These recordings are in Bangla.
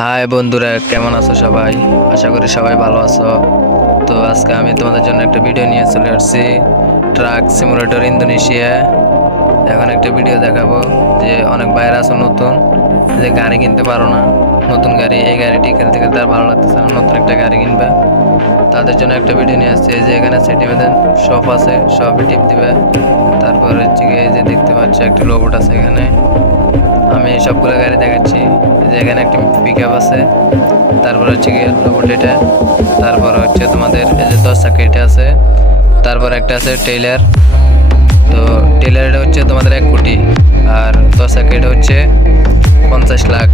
হাই বন্ধুরা, কেমন আছো সবাই? আশা করি সবাই ভালো আছো। তো আজকে আমি তোমাদের জন্য একটা ভিডিও নিয়ে চলে আসছি ট্রাক সিমুলেটর ইন্দোনেশিয়া। এখন একটা ভিডিও দেখাবো যে অনেক বাইরে আছো নতুন, যে গাড়ি কিনতে পারো না, নতুন গাড়ি, এই গাড়িটি খেলতে খেলতে আর ভালো লাগতেছে না, নতুন একটা গাড়ি কিনবে। তাদের জন্য একটা ভিডিও নিয়ে আসছে যে এখানে সিটিমেদেন শপ আছে, শপে টিপ দিবে। তারপর হচ্ছে গিয়ে এই যে দেখতে পাচ্ছ একটা রোবট আছে এখানে। আমি সবগুলো গাড়ি দেখাচ্ছি। যে এখানে একটা পিক আপ আছে, তারপর হচ্ছে গিয়ে রোবট এটা, তারপর হচ্ছে তোমাদের এই যে 10 চাকা এটা আছে, তারপর একটা আছে টেইলার। তো টেইলার এটা হচ্ছে তোমাদের 1 কোটি, আর 10 চাকা এটা হচ্ছে 50 লাখ।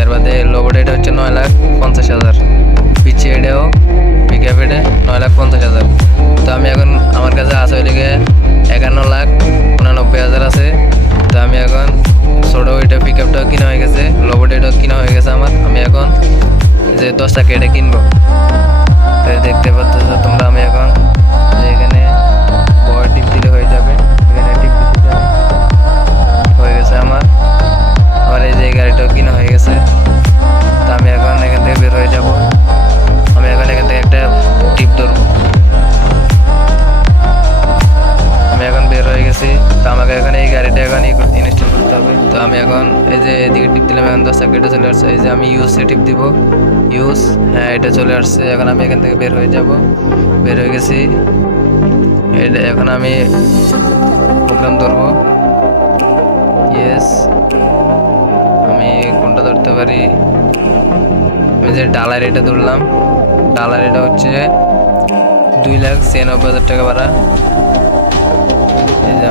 এর বাদে রোবট এটা হচ্ছে 9,50,000। পিছিয়ে এটাও পিক আপ এটা 9,50,000। তো আমি এখন আমার কাছে আছে ওই দিকে 51,99,000 আছে। তো আমি এখন ছোটো ওইটা পিক আপটাও কিনা হয়ে গেছে, রোবট এটাও কিনা হয়ে গেছে আমার। আমি এখন যে 10 টাকা এটা কিনবো। তো দেখতে পাচ্ছ তোমরা, আমি এখন যে এখানে বড় টিপ দিলে হয়ে যাবে, এখানে টিপ দিতে হয়ে গেছে আমার। এই যে গাড়িটাও কিনা হয়ে গেছে। তো আমি এখন এখান থেকে বের হয়ে যাব। আমি এখন এখান থেকে একটা টিপ ধরবো। আমি এখন বের হয়ে গেছি। তো আমাকে এখন এই গাড়িটা এখন ইনস্টল করতে হবে। তো আমি এখন এই যে এদিকে টিপ দিলাম, এখন 10 চাকা চলে আসছে। এই যে আমি ইউজে টিপ দিব, ইউজ, হ্যাঁ এটা চলে আসছে। এখন আমি এখান থেকে বের হয়ে যাব, বের হয়ে গেছি। এটা এখন আমি প্রোগ্রাম ধরবো, ইয়েস। আমি কোনটা ধরতে পারি? আমি যে ডালার এটা ধরলাম, ডালার এটা হচ্ছে 2,96,000 টাকা ভাড়া। এই যে